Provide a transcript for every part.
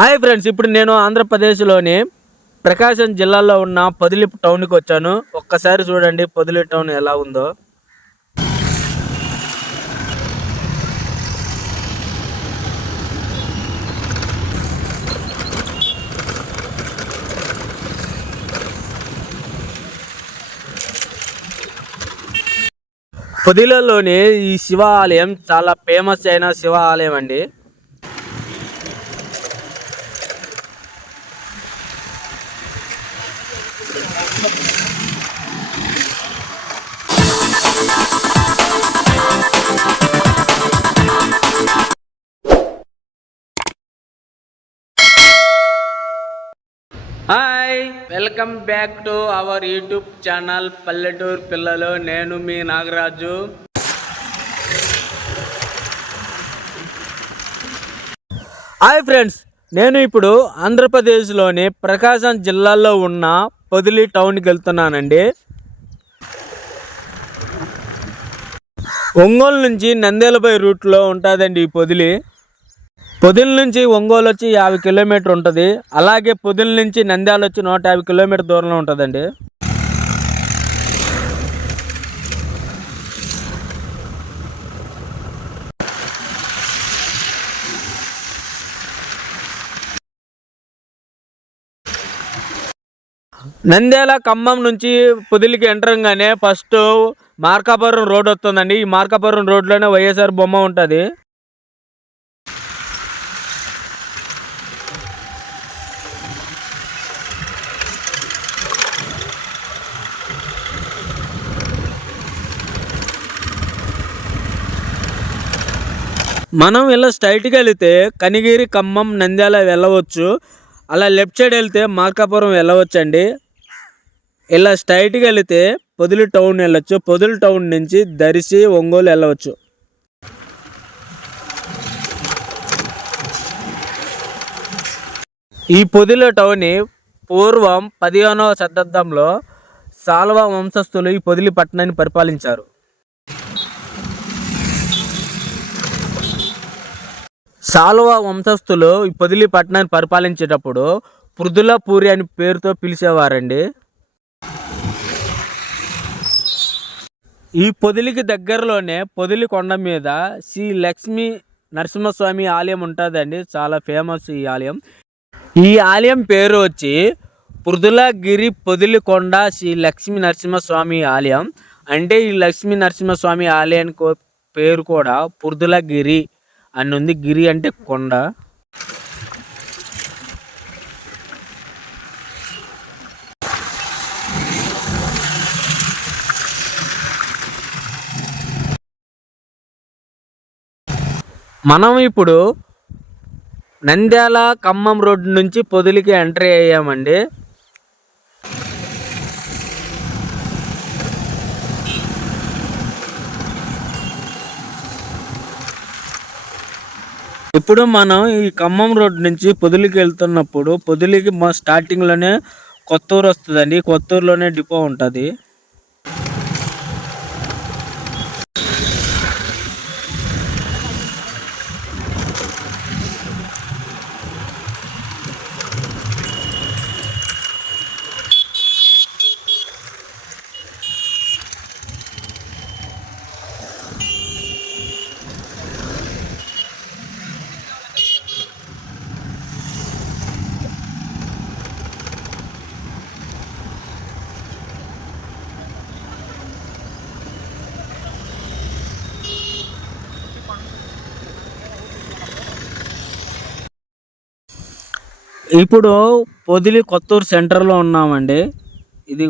Hi friends, ఇప్పుడు నేను ఆంధ్రప్రదేశ్లోని ప్రకాశం జిల్లాలో ఉన్న పొదిలి టౌన్కి వచ్చాను. ఒక్కసారి చూడండి పొదిలి టౌన్ ఎలా ఉందో. పొదిలిలోని ఈ శివ ఆలయం చాలా ఫేమస్ అయిన శివ ఆలయం అండి. Hi, welcome back to our YouTube channel పల్లెటూరు పిల్లలు. నేను మీ నాగరాజు. హాయ్ ఫ్రెండ్స్, నేను ఇప్పుడు ఆంధ్రప్రదేశ్లోని ప్రకాశం జిల్లాలో ఉన్న పొదిలి టౌన్కి వెళ్తున్నానండి. ఒంగోలు నుంచి నంద్యాలపై రూట్లో ఉంటుందండి ఈ పొదిలి. పొదిలి నుంచి ఒంగోలు వచ్చి 50 కిలోమీటర్ ఉంటుంది. అలాగే పొదిలి నుంచి నంద్యాల వచ్చి 150 కిలోమీటర్ దూరంలో ఉంటుందండి. నంద్యాల ఖమ్మం నుంచి పొదిలికి ఎంటర్గానే ఫస్ట్ మార్కాపురం రోడ్ వస్తుందండి. ఈ మార్కాపురం రోడ్లోనే వైఎస్ఆర్ బొమ్మ ఉంటుంది. మనం ఇలా స్ట్రైట్గా వెళితే కనిగిరి, ఖమ్మం, నంద్యాల వెళ్ళవచ్చు. అలా లెఫ్ట్ సైడ్ వెళ్తే మార్కాపురం వెళ్ళవచ్చండి. ఇలా స్ట్రైట్గా వెళితే పొదిలి టౌన్ వెళ్ళొచ్చు. పొదిలి టౌన్ నుంచి దర్శి, ఒంగోలు వెళ్ళవచ్చు. ఈ పొదిలి టౌన్ పూర్వం 15వ శతాబ్దంలో సాల్వ వంశస్థులు ఈ పొదిలి పట్టణాన్ని పరిపాలించారు. సాల్వ వంశస్థులు ఈ పొదిలి పట్టణాన్ని పరిపాలించేటప్పుడు పృథులపూరి అని పేరుతో పిలిచేవారండి. ఈ పొదిలికి దగ్గరలోనే పొదిలి కొండ మీద శ్రీ లక్ష్మీ నరసింహస్వామి ఆలయం ఉంటుందండి. చాలా ఫేమస్ ఈ ఆలయం. ఈ ఆలయం పేరు వచ్చి పృథులగిరి పొదిలి కొండ శ్రీ లక్ష్మీ నరసింహస్వామి ఆలయం. అంటే ఈ లక్ష్మీ నరసింహస్వామి ఆలయానికి పేరు కూడా పృథులగిరి అని ఉంది. గిరి అంటే కొండ. మనం ఇప్పుడు నంద్యాల ఖమ్మం రోడ్డు నుంచి పొదిలికి ఎంట్రీ అయ్యామండి. ఇప్పుడు మనం ఈ ఖమ్మం రోడ్ నుంచి పొదిలికి వెళ్తున్నప్పుడు పొదిలికి స్టార్టింగ్లోనే కొత్తూరు వస్తుందండి. కొత్తూరులోనే డిపో ఉంటుంది. ఇప్పుడు పొదిలి కొత్తూరు సెంటర్లో ఉన్నామండి. ఇది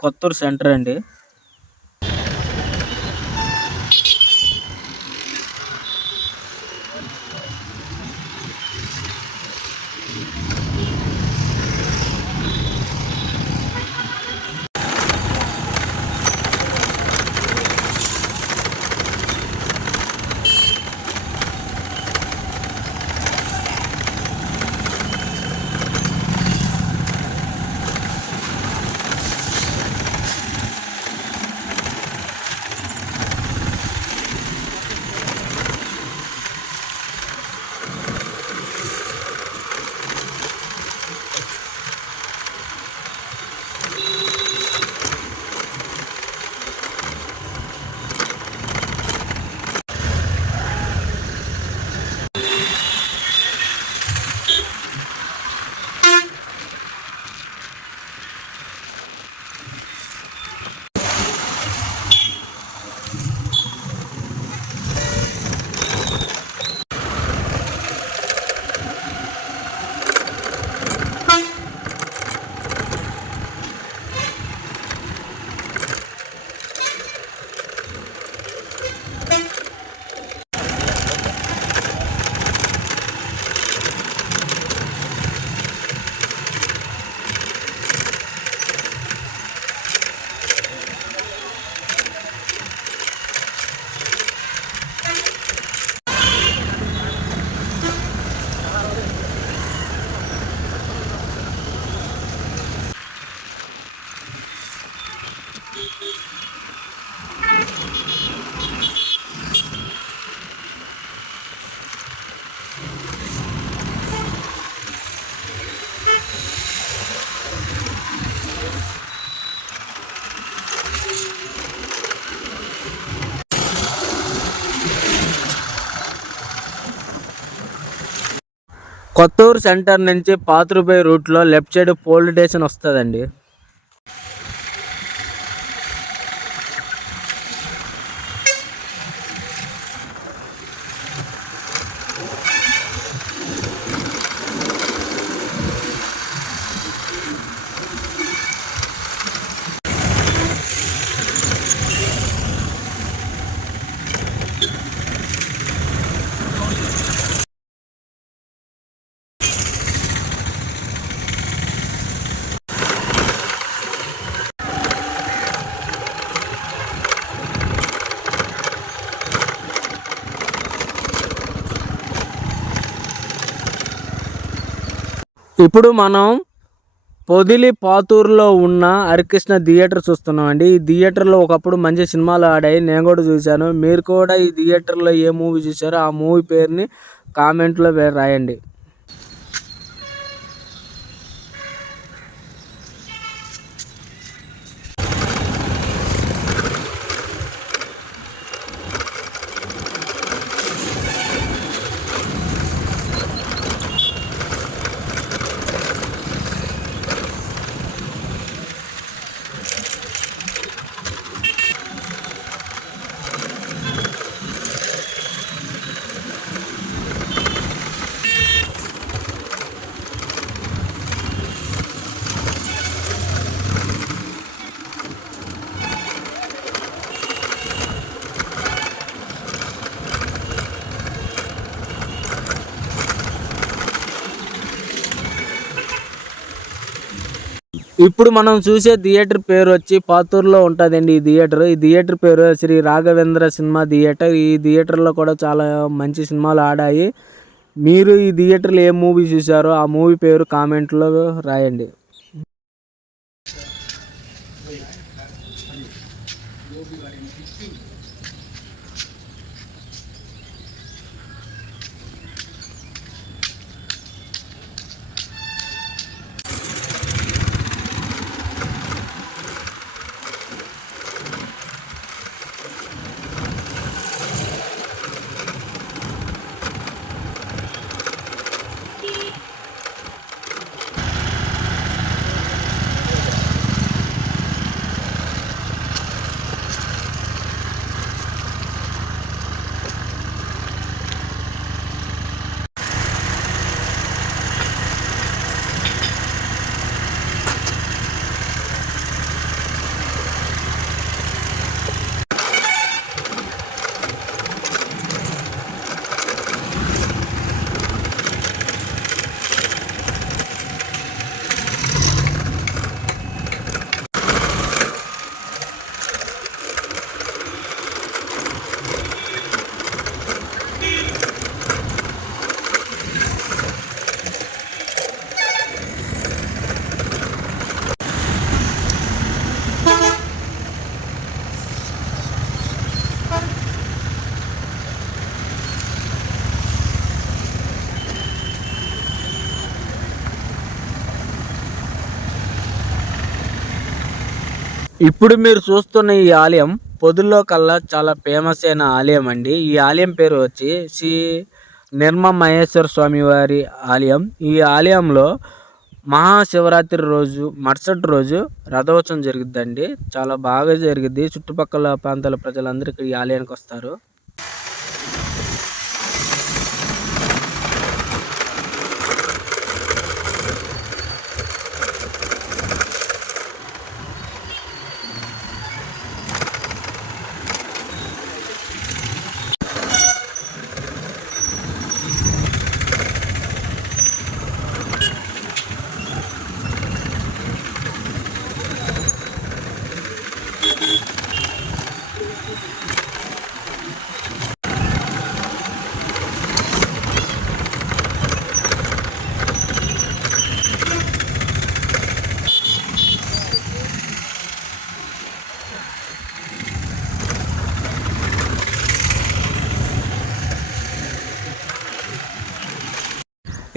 కొత్తూరు సెంటర్ అండి. కొత్తూరు సెంటర్ నుంచి పాతూరుపై రూట్లో లెఫ్ట్ సైడ్ పోలీస్ స్టేషన్ వస్తుందండి. ఇప్పుడు మనం పొదిలి పాతూరులో ఉన్న హరికృష్ణ థియేటర్ చూస్తున్నామండి. ఈ థియేటర్లో ఒకప్పుడు మంచి సినిమాలు ఆడాయి, నేను కూడా చూశాను. మీరు కూడా ఈ థియేటర్లో ఏ మూవీ చూసారో ఆ మూవీ పేరుని కామెంట్లో రాయండి. ఇప్పుడు మనం చూసే థియేటర్ పేరు వచ్చి పాతూరులో ఉంటుందండి. ఈ థియేటర్ పేరు శ్రీ రాఘవేంద్ర సినిమా థియేటర్. ఈ థియేటర్లో కూడా చాలా మంచి సినిమాలు ఆడాయి. మీరు ఈ థియేటర్లో ఏ మూవీ చూసారో ఆ మూవీ పేరు కామెంట్లో రాయండి. ఇప్పుడు మీరు చూస్తున్న ఈ ఆలయం పొదిల్లో కల్లా చాలా ఫేమస్ అయిన ఆలయం అండి. ఈ ఆలయం పేరు వచ్చి శ్రీ నిర్మమహేశ్వర స్వామి వారి ఆలయం. ఈ ఆలయంలో మహాశివరాత్రి రోజు మరుసటి రోజు రథోత్సవం జరుగుద్దండి. చాలా బాగా జరిగిద్ది. చుట్టుపక్కల ప్రాంతాల ప్రజలందరూ ఈ ఆలయానికి వస్తారు.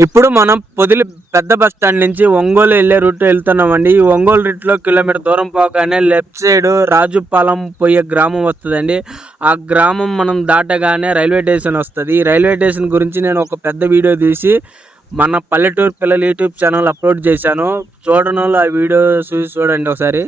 ఇప్పుడు మనం పొదిలి పెద్ద బస్ స్టాండ్ నుంచి ఒంగోలు వెళ్ళే రూట్ వెళ్తున్నామండి. ఈ ఒంగోలు రూట్లో కిలోమీటర్ దూరం పోగానే లెఫ్ట్ సైడ్ రాజుపాలెం పోయే గ్రామం వస్తుందండి. ఆ గ్రామం మనం దాటగానే రైల్వే స్టేషన్ వస్తుంది. ఈ రైల్వే స్టేషన్ గురించి నేను ఒక పెద్ద వీడియో తీసి మన పల్లెటూరు పిల్లలు యూట్యూబ్ ఛానల్ అప్లోడ్ చేశాను. చూడని వాళ్ళు ఆ వీడియో చూసి చూడండి ఒకసారి.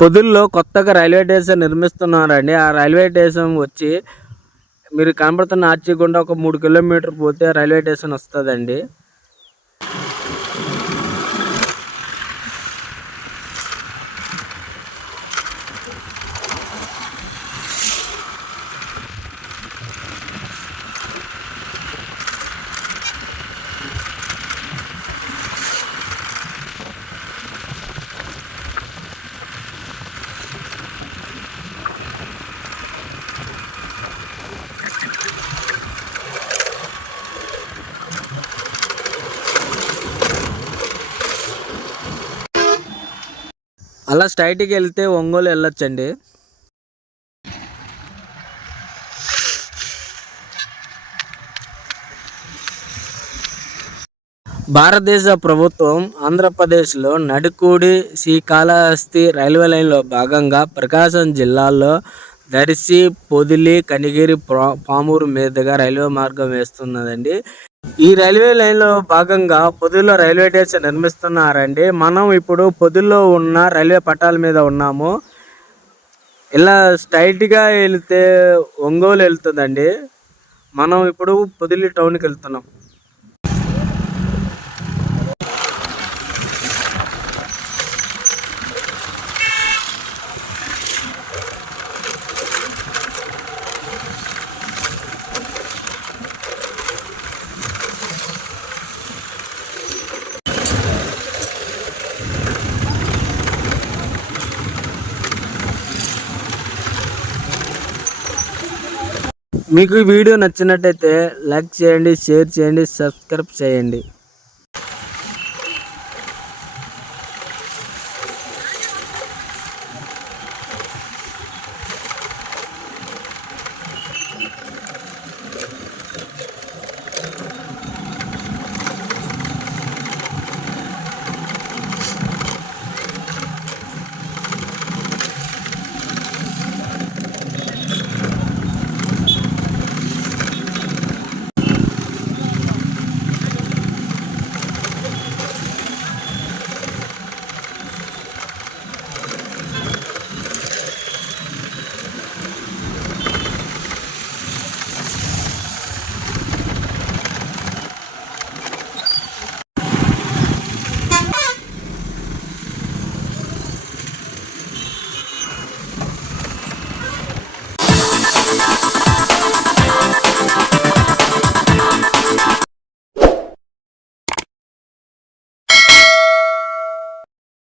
పొదిల్లో కొత్తగా రైల్వే స్టేషన్ నిర్మిస్తున్నారండి. ఆ రైల్వే స్టేషన్ వచ్చి మీరు కనబడుతున్న ఆర్చి గుండా ఒక 3 కిలోమీటర్ పోతే రైల్వే స్టేషన్ వస్తుందండి. అలా స్ట్రైట్కి వెళ్తే ఒంగోలు వెళ్ళొచ్చండి. భారతదేశ ప్రభుత్వం ఆంధ్రప్రదేశ్లో నడికూడి శ్రీకాళహస్తి రైల్వే లైన్లో భాగంగా ప్రకాశం జిల్లాలో దర్శి, పొదిలి, కనిగిరి, పామూరు మీదుగా రైల్వే మార్గం వేస్తున్నదండి. ఈ రైల్వే లైన్లో భాగంగా పొదిలిలో రైల్వే స్టేషన్ నిర్మిస్తున్నారండి. మనం ఇప్పుడు పొదిలిలో ఉన్న రైల్వే పట్టాల మీద ఉన్నాము. ఇలా స్ట్రైట్గా వెళ్తే ఒంగోలు వెళ్తుందండి. మనం ఇప్పుడు పొదిలి టౌన్కి వెళ్తున్నాం. మీకు ఈ వీడియో నచ్చినట్టయితే లైక్ చేయండి, షేర్ చేయండి, సబ్స్క్రైబ్ చేయండి.